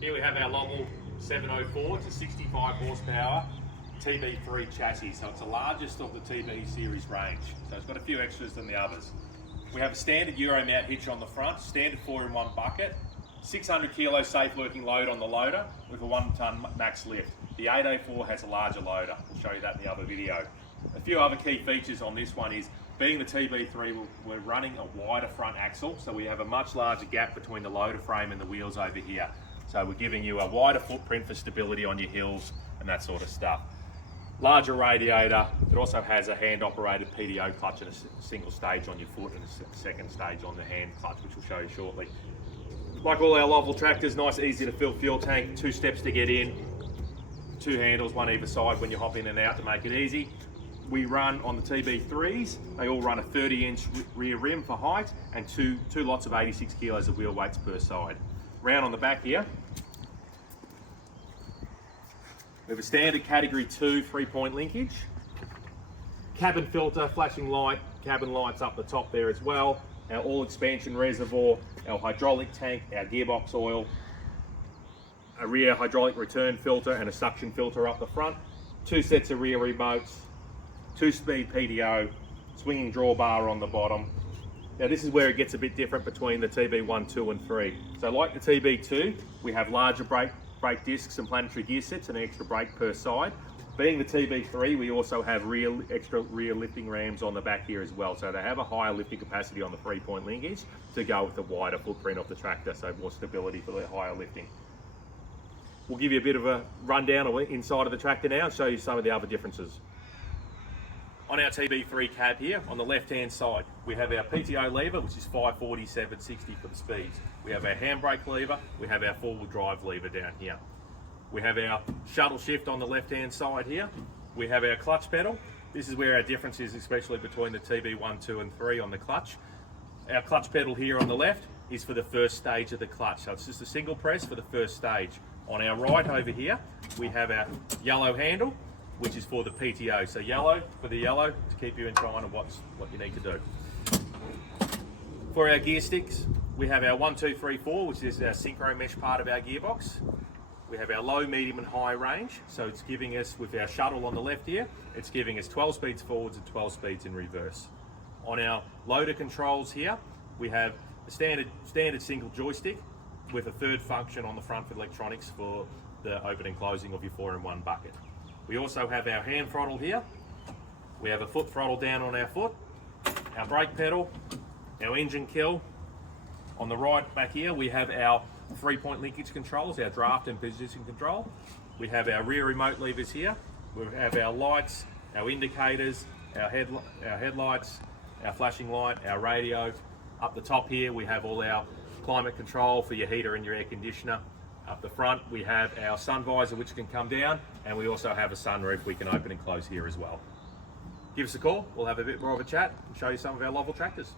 Here we have our LOVOL 704 to 65 horsepower TB3 chassis. So it's the largest of the TB series range. So it's got a few extras than the others. We have a standard Euro mount hitch on the front, standard 4-in-1 bucket, 600 kilo safe working load on the loader with a 1 ton max lift. The 804 has a larger loader. I'll show you that in the other video. A few other key features on this one is, being the TB3, we're running a wider front axle, so we have a much larger gap between the loader frame and the wheels over here. So we're giving you a wider footprint for stability on your hills and that sort of stuff. Larger radiator. It also has a hand-operated PDO clutch and a single stage on your foot and a second stage on the hand clutch, which we'll show you shortly. Like all our LOVOL tractors, nice, easy to fill fuel tank, 2 steps to get in, 2 handles, 1 either side when you hop in and out to make it easy. We run on the TB3s, they all run a 30-inch rear rim for height and two lots of 86 kilos of wheel weights per side. Round on the back here, we have a standard category 2 3-point linkage, cabin filter, flashing light, cabin lights up the top there as well, our all expansion reservoir, our hydraulic tank, our gearbox oil, a rear hydraulic return filter and a suction filter up the front, 2 sets of rear remotes, 2-speed PDO, swinging drawbar on the bottom. Now this is where it gets a bit different between the TB1, 2 and 3. So like the TB2, we have larger brake discs and planetary gear sets and an extra brake per side. Being the TB3, we also have extra rear lifting rams on the back here as well. So they have a higher lifting capacity on the 3-point linkage to go with the wider footprint of the tractor, so more stability for the higher lifting. We'll give you a bit of a rundown of inside of the tractor now and show you some of the other differences. On our TB3 cab here, on the left-hand side, we have our PTO lever, which is 547/60 for the speeds. We have our handbrake lever, we have our 4-wheel drive lever down here. We have our shuttle shift on the left-hand side here. We have our clutch pedal. This is where our difference is, especially between the TB1, 2 and 3 on the clutch. Our clutch pedal here on the left is for the first stage of the clutch. So it's just a single press for the first stage. On our right over here, we have our yellow handle, which is for the PTO. So yellow for the yellow to keep you in time of what you need to do. For our gear sticks, we have our 1, 2, 3, 4, which is our synchro mesh part of our gearbox. We have our low, medium and high range. So it's giving us, with our shuttle on the left here, it's giving us 12 speeds forwards and 12 speeds in reverse. On our loader controls here, we have a standard single joystick with a third function on the front for electronics for the open and closing of your 4-in-1 bucket. We also have our hand throttle here. We have a foot throttle down on our foot, our brake pedal, our engine kill. On the right back here, we have our 3-point linkage controls, our draft and position control. We have our rear remote levers here. We have our lights, our indicators, our headlights, our flashing light, our radio. Up the top here, we have all our climate control for your heater and your air conditioner. Up the front, we have our sun visor, which can come down, and we also have a sunroof we can open and close here as well. Give us a call, we'll have a bit more of a chat and show you some of our LOVOL tractors.